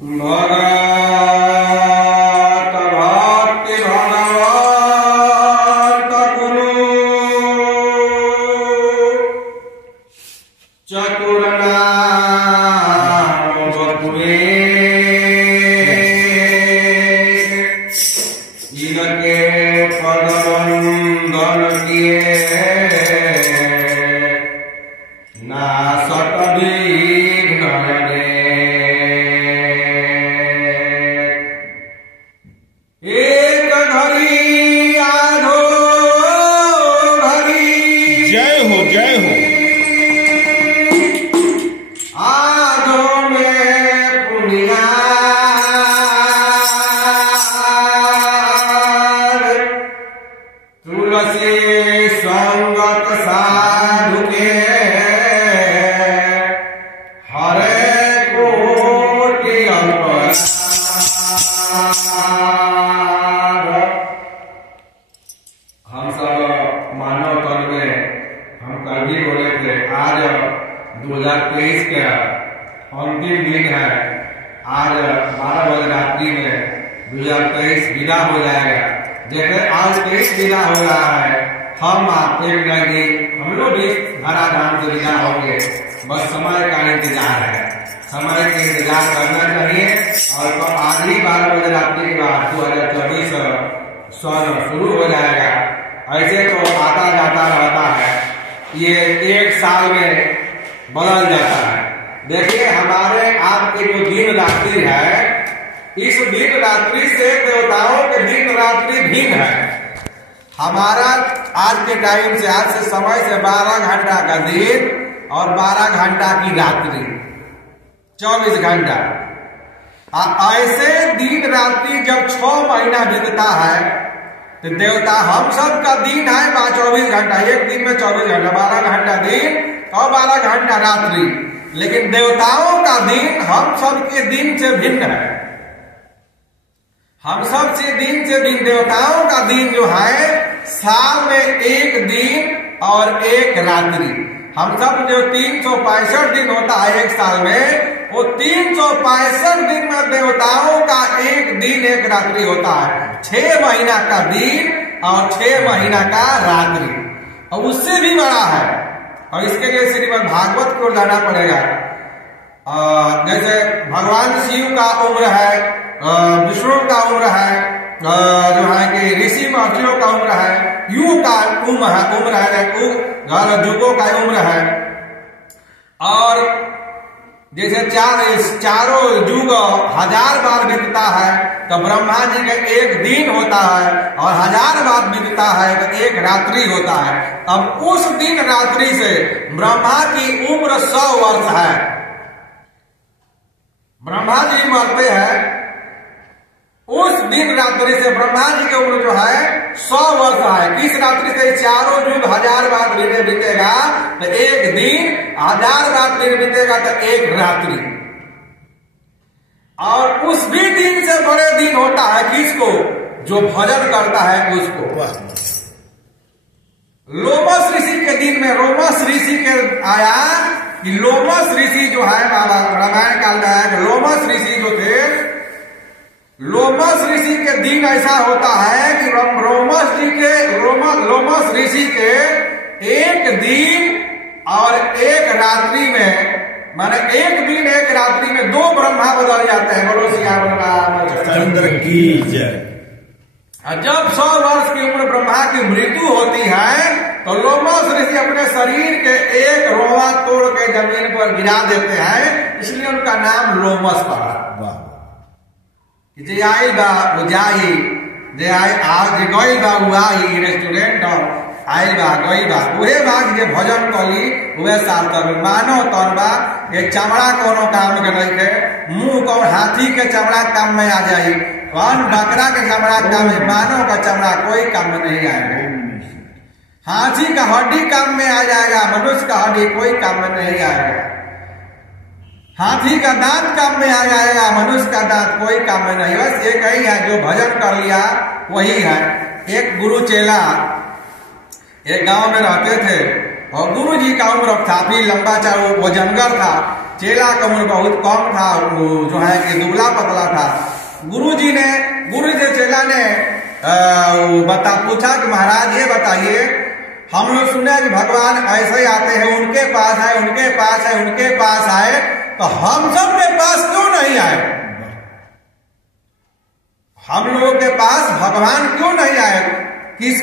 भगत भक्ति भगवत गुरु चतुर नाम बतुए इनके पद वंदन किए ना सतविघ्न एक घड़ी आधो घड़ी जय हो जय हो। आधो में पुनियार तुलसी संगत साधु के हरे कोटि हम सब मानव तन में हम कल भी बोले थे आज 2023 का अंतिम दिन है। आज 12 बजे रात्रि में 2023 विदा हो जाएगा। जैसे आज 23 विदा हो रहा है, हम आपके नहीं हम लोग भी धराधाम से विदा होंगे। बस समय का इंतजार है, समय का इंतजार करना चाहिए। और तो आज ही 12 बजे रात्रि के बाद 2024 सन शुरू हो जाएगा। ऐसे तो आता जाता रहता है, ये एक साल में बदल जाता है। देखिए हमारे आपके जो दिन रात्रि है, इस दिन रात्रि से देवताओं के दिन रात्रि भिन्न है। हमारा आज के टाइम से, आज से समय से 12 घंटा का दिन और 12 घंटा की रात्रि, 24 घंटा। ऐसे दिन रात्रि जब 6 महीना बीतता है तो देवता हम सब का दिन है 24 घंटा। एक दिन में 24 घंटा, 12 घंटा दिन और 12 घंटा रात्रि। लेकिन देवताओं का दिन हम सब के दिन से भिन्न है। हम सब से दिन से भिन्न देवताओं का दिन जो है साल में एक दिन और एक रात्रि। हम सब जो 365 दिन होता है एक साल में, वो 365 दिन में देवताओं का एक दिन एक रात्रि होता है। 6 महीना का दिन और 6 महीना का रात्रि, और उससे भी बड़ा है। और इसके लिए श्रीमद् भागवत को जाना पड़ेगा। जैसे भगवान शिव का उम्र है, विष्णु का उम्र है, जो है कि ऋषि महर्षियों का उम्र है, युग का उम्र है, युगों का उम्र है। और जैसे चारों युग 1000 बार बीतता है तो ब्रह्मा जी का एक दिन होता है, और 1000 बार बीतता है तो एक रात्रि होता है। अब उस दिन रात्रि से ब्रह्मा की उम्र 100 वर्ष है। ब्रह्मा जी मरते हैं, उस दिन रात्रि से ब्रह्मा जी की उम्र जो है 100 वर्ष है। किस रात्रि से चारों युग 1000 बार बीतेगा तो एक दिन, 1000 बार बीतेगा तो एक रात्रि। और उस भी दिन से बड़े दिन होता है किसको? जो भजन करता है उसको। लोमस ऋषि के दिन में रोमस ऋषि के आया कि लोमस ऋषि जो है, बाबा रामायण काल में आया कि लोमस ऋषि जो थे, लोमस ऋषि के दिन ऐसा होता है कि लोमस ऋषि के एक दिन और एक रात्रि में, माने एक दिन एक रात्रि में 2 ब्रह्मा बदल जाते हैं। बोलो सियावर रामचंद्र की जय। जब 100 वर्ष की उम्र ब्रह्मा की मृत्यु होती है तो लोमस ऋषि अपने शरीर के एक रोआ तोड़ के जमीन पर गिरा देते हैं, इसलिए उनका नाम लोमस पड़ा। जे आई बा वो जाई, जे आई आज गई बा वो आई, रेस्टोरेंट आई बा गई बा उहे बात जे भजन कली उहे सार्थक। मानो तनबा ये चमड़ा कोनो काम के नहीं है, मुंह कौन हाथी के चमड़ा काम में आ जाई, कौन बकरा के चमड़ा काम में, मानो का चमड़ा कोई काम में नहीं आएगा। हाथी का हड्डी काम में आ जाएगा, मनुष्य का हड्डी कोई काम में नहीं आएगा। हाथी का दांत काम में आ जाएगा, मनुष्य का दांत कोई काम में नहीं। बस एक ही है, जो भजन कर लिया वही है। एक गुरु चेला एक गांव में रहते थे और गुरु जी का उम्र काफी लंबा, चाहे वो जंगल था, चेला का उम्र बहुत कम था, वो जो है कि दुबला पतला था। गुरु जी से चेला ने पूछा कि महाराज ये बताइए, हम लोग सुने कि भगवान ऐसे ही आते हैं, उनके पास आए, उनके पास आए, उनके पास आए, तो हम सब के पास क्यों नहीं आए? हम लोगों के पास भगवान क्यों नहीं आए? किस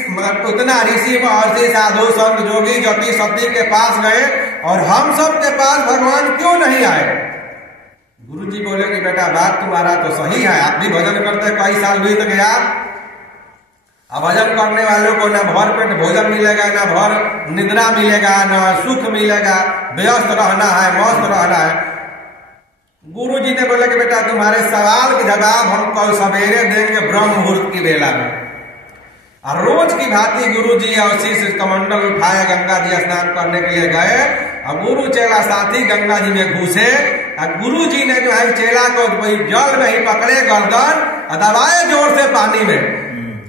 उतना ऋषि महर्षि साधु संत जोगी जति सती के पास गए और हम सब के पास भगवान क्यों नहीं आए? गुरु जी बोले कि बेटा बात तुम्हारा तो सही है, आप भी भजन करते कई साल बीत गया। अब भजन करने वालों को न भर पेट भोजन मिलेगा, न भर निद्रा मिलेगा, न सुख मिलेगा, व्यस्त रहना है, मस्त रहना है। गुरु जी ने बोला कि बेटा तुम्हारे सवाल के जवाब हम कल सवेरे देंगे ब्रह्म मुहूर्त की बेला में। और रोज की भांति गुरु जी और शीश कमंडल उठाए गंगा जी स्नान करने के लिए गए और गुरु चेला साथी गंगा जी में घुसे। गुरु जी ने जो है चेला को जल में ही पकड़े गर्दन और दबाए जोर से पानी में,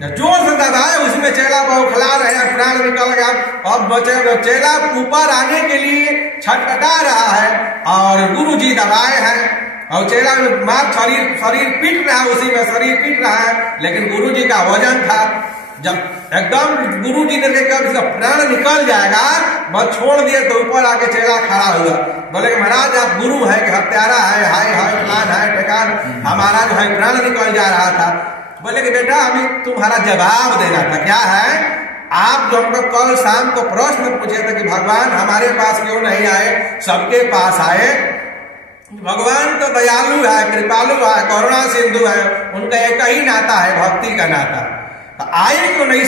जोर से दबाए, उसमें चेला बौखला रहे, प्राण निकल गया। अब चेला ऊपर आने के लिए छटपटा रहा है और गुरु जी दबाए हैं और चेला मार शरीर पीट रहा है, उसी में शरीर पीट रहा है, लेकिन गुरु जी का वजन था। जब एकदम गुरु जी ने देखा इसका प्राण निकल जाएगा, बस छोड़ दिए तो ऊपर आके चेला खड़ा हुआ, बोले कि महाराज आप गुरु है कि हत्यारा है, हाय हाय फलान है ठेकान, हमारा जो है प्राण निकल जा रहा था। बोले कि बेटा अभी तुम्हारा जवाब देना था। क्या है? आप जो हमको कल शाम को प्रश्न पूछे थे कि भगवान हमारे पास क्यों नहीं आए, सबके पास आए। भगवान तो दयालु है, कृपालु है, करुणा सिंधु है, उनका एक ही नाता है, भक्ति का नाता। तो आए क्यों नहीं?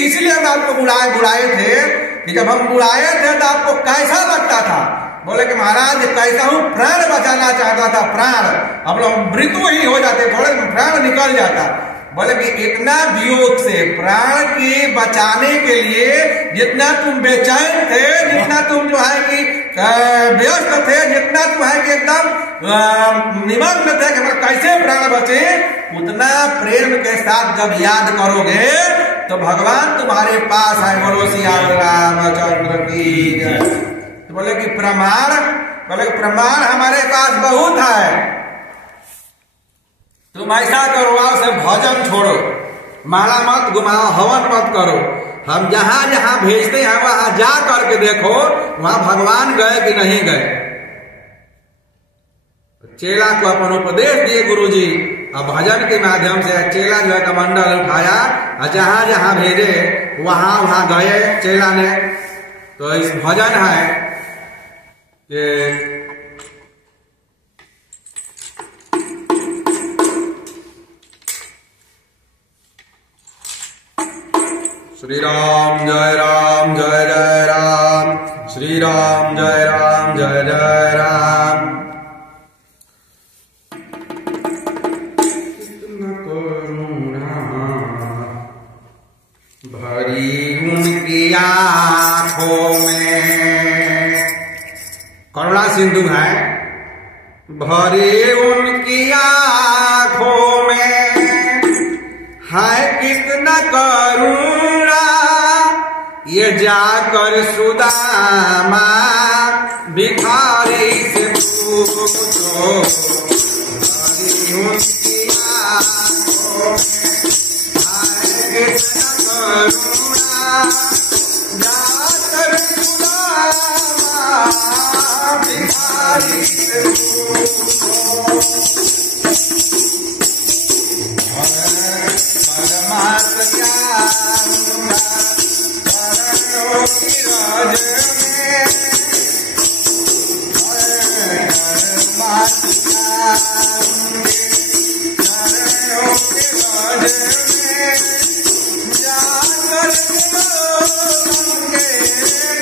इसलिए हम आपको बुलाए थे कि जब हम बुलाए थे तो आपको कैसा लगता था? बोले कि महाराज कैसा हूं, प्राण बचाना चाहता था, प्राण, अब लोग मृत्यु ही हो जाते, थोड़े प्राण निकल जाता। बोले कि इतना वियोग से प्राण के बचाने के लिए जितना तुम बेचैन थे, जितना तुम जो है कि व्यस्त थे, जितना तुम है कि एकदम निमग्न थे कि कैसे प्राण बचे, उतना प्रेम के साथ जब याद करोगे तो भगवान तुम्हारे पास आए। बोलो सिया रामचंद्र की जय। तो बोले कि प्रमाण, बोले प्रमाण हमारे पास बहुत है। तुम ऐसा करो, आओ से भजन छोड़ो, माला मत घुमाओ, हवन मत करो, हम जहां जहां भेजते हैं वहां जा करके देखो वहां भगवान गए कि नहीं गए। चेला को अपन उपदेश दिए गुरु जी, अब भजन के माध्यम से चेला जो है कमंडल उठाया और जहां जहां भेजे वहां वहां गए चेला ने। तो इस भजन है कि श्री राम जय राम जय जय राम, श्री राम जय राम जय जय राम। कितना करुणा भरी उनकी आंखों में, करुणा सिंधु है, भरी उनकी आंखों में है कितना करुणा, ये जाकर सुदामा भिखारी से पूछो, भरी उनकी आंखों में है कितना करुणा, जाकर सुदामा भिखारी से पूछो। परमात्मा चरणों की राज में, चरणों के राज में जाकर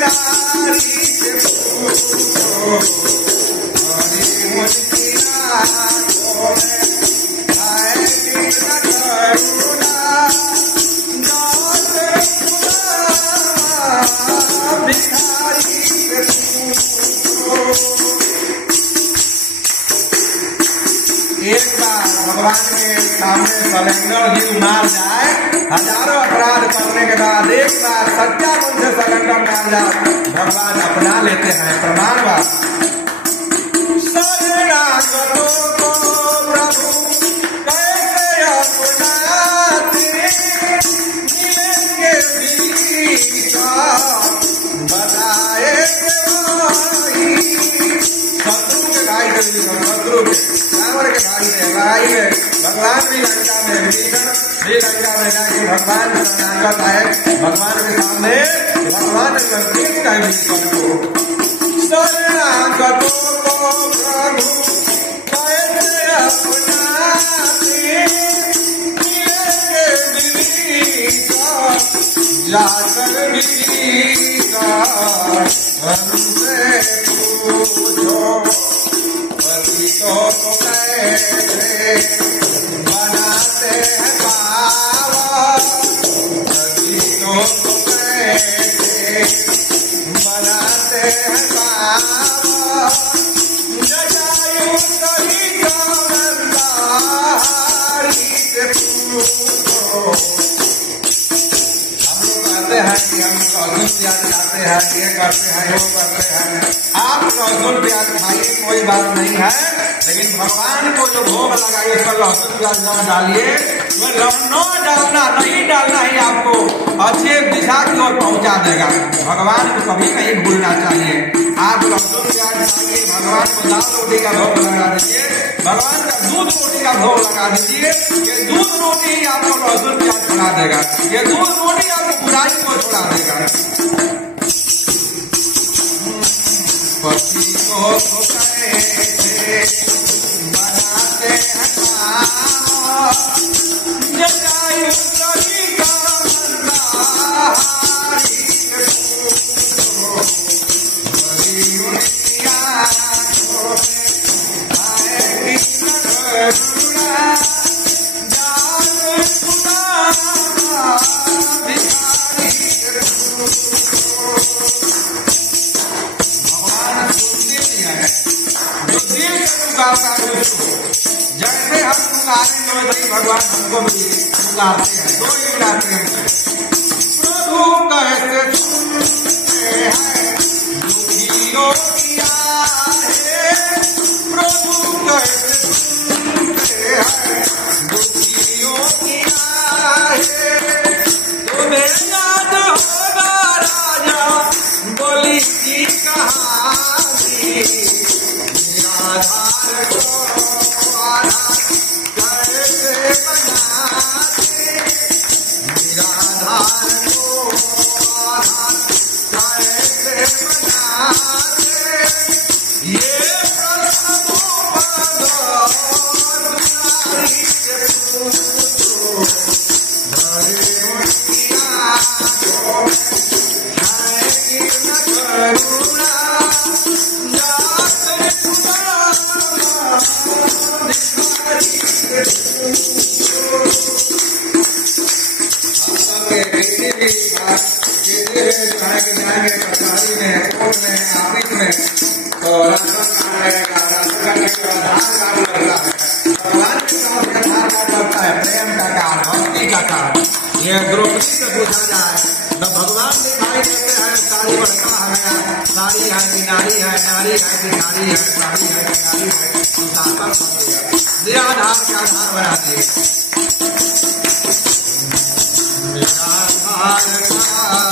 नारी से पूछो, हरी मुझकी आंखों में है कितना करुणा, भिखारी से पूछो। एक बार भगवान के सामने सलेंडर ही मार जाए, हजारों अपराध करने के बाद एक बार सच्चा मन से सलेंडर मार जाए, भगवान अपना लेते हैं। प्रमाण बात शत्रु के रावण के भाई में लड़ाई में भगवान भी लंका में भी लंका में जाके भगवान शरणागत आए भगवान के सामने भगवान संकेत का भी करो शरणागतों को प्रभु कैसे अपनाते जाकर मिलेगा हमसे पूछो पतितों को कैसे बनाते हैं पावा पतितों को कैसे बनाते हैं पावा जटायु सही गंधारी से पूछो हैं कि हम लहसुन प्याज खाते हैं ये करते हैं वो करते हैं आप लहसुन प्याज खाइए कोई बात नहीं है लेकिन भगवान को जो भोग लगाइए उसका लहसुन प्याज न डालिए वो न डालना नहीं डालना ही आपको अच्छे दिशा की ओर पहुंचा देगा भगवान को कभी नहीं भूलना चाहिए आप लहसुन प्याज खाइए भगवान को दाल रोटी का भोग लगा दीजिए भगवान का दूध रोटी का भोग लगा दीजिए ये दूध रोटी ही आपको लहसुन प्याज खिला देगा ये दूध रोटी आपको बुराई को छोड़ा देगा पति को कैसे बनाते हैं जटायु सही गंधारी से पूछो बड़ी उनकी आँखों में आएगी करुणा जान खुदा भिखारी से पूछो भगवान सुनते भी हैं जो दिल से पुकारता है उसको जैसे हम पुकारे वैसे ही भगवान हमको भी पुकारते हैं तो ही बुलाते हैं प्रभु कैसे सुनते हैं दुखियों की आहें प्रभु कैसे सुनते हैं दुखियों की आहें तुम्हें याद होगा राजा बोली की कहानी निराधार को कैसे बनाते निराधार को कैसे बनाते ये प्रश्न दुलारी से पूछो भरे उनकी आँखों में है कि न करुणा जाकर खुदा भिखारी से पूछो किसी भी बात जाएंगे कचहरी में कोर्ट में ऑफिस में तो राशन कार्ड रहेगा राशन कार्ड के आधार कार्ड लगता है भगवान के साथ आधार कार्ड लगता है प्रेम का कार्ड भक्ति का कार्ड ये द्रौपदी से पूछा जाए तो भगवान दिखाई देते हैं साड़ी बड़का है साड़ी है कि नारी है नारी है कि नारी है साड़ी है कि नारी है शासन दिया आधार के आधार बना दिए निराधार का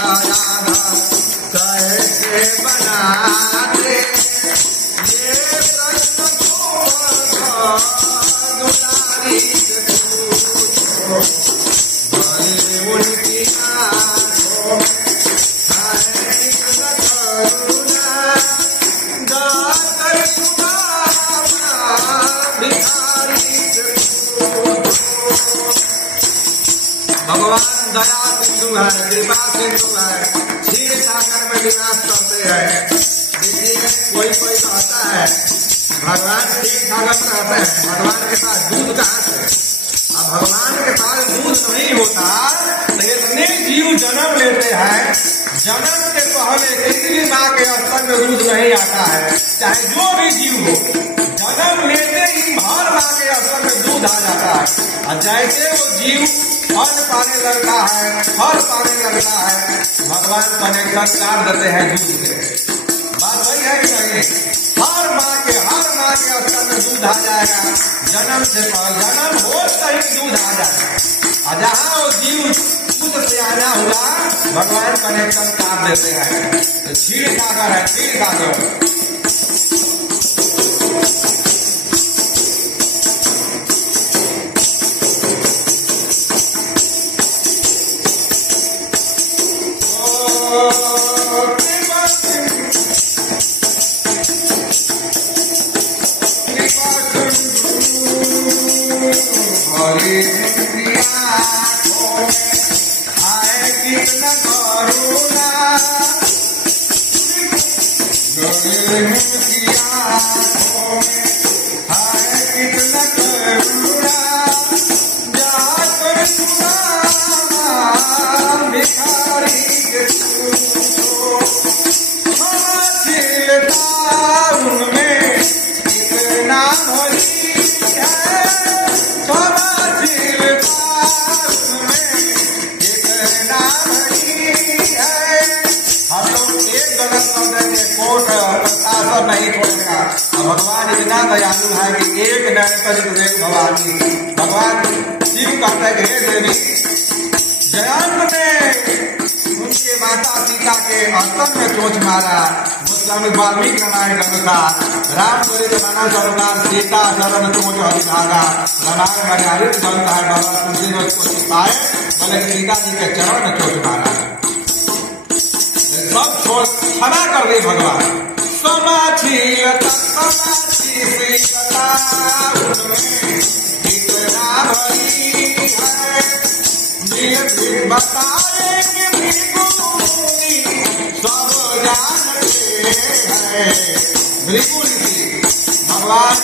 राधा कैसे बनाते ये प्रश्न दुलारी से पूछो भरे उनकी आँखों में है न करुणा जाकर खुदा भिखारी से पूछो भगवान दया सिंधु है कृपा सिंधु है क्षीर सागर में विनाश करते हैं देखिए कोई कोई कहता है भगवान क्षीर सागर में रहते हैं भगवान के पास दूध कहाँ से अब भगवान के पास दूध नहीं होता तो इतने जीव जन्म लेते हैं जन्म से पहले किसी भी माँ के स्तर में दूध नहीं आता है चाहे जो भी जीव हो जन्म लेते ही हर माँ के स्तर में दूध आ जाता है और जैसे वो जीव फल पाने लगता है फल पाने लगता है भगवान कनेक्शन काट देते हैं दूध से बात वही है कि नहीं हर माँ के स्तर में दूध आ जाएगा जन्म से पहले जन्म हो सही दूध आ जाएगा और जहाँ वो जीव दूध से आना हुआ भगवान कनेक्शन काट देते हैं तो क्षीर सागर है क्षीर सागर है कि एक नयन तजित देव भवानी। भगवान शिव कहते हैं कि हे देवी, जयंत ने उनके माता सीता के अस्तर में चोट मारा। वाल्मीकि रामायण के अनुसार राम चरित मानस अवतार सीता शरण चोट हरिभागा। रामायण में आदित्य ग्रंथ है, बाबा तुलसी ने उसको छिपाए, बोले सीता जी के चरण में चोट मारा। सब छोड़ क्षमा कर दे भगवान। समाचीलता समाची शीलता उनमें इतना भरी है, मिल बताए कि भृगुमुनि सब जानते हैं। भृगुमुनि भगवान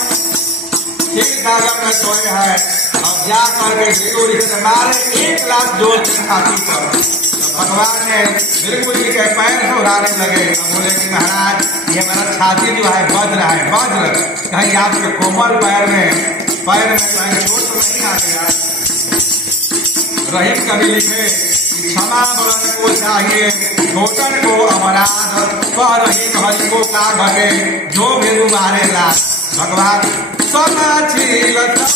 क्षीर सागर में सोए हैं, अब जा करके भृगुमुनि से मारे 1 लाख जोर की छाती पर। भगवान ने भृगुमुनि के पैर दोहराने लगे। बोले कि महाराज ये मेरा छाती जो है वज्र है, वज्र कहीं आपके कोमल पैर में कहीं चोट नहीं आ गया। रहीम कवि लिखे क्षमा बरन को चाहिए, छोटन को अपराध, कह रहीम हरि को का घटे, जो भी मारेला। भगवान समाचीलता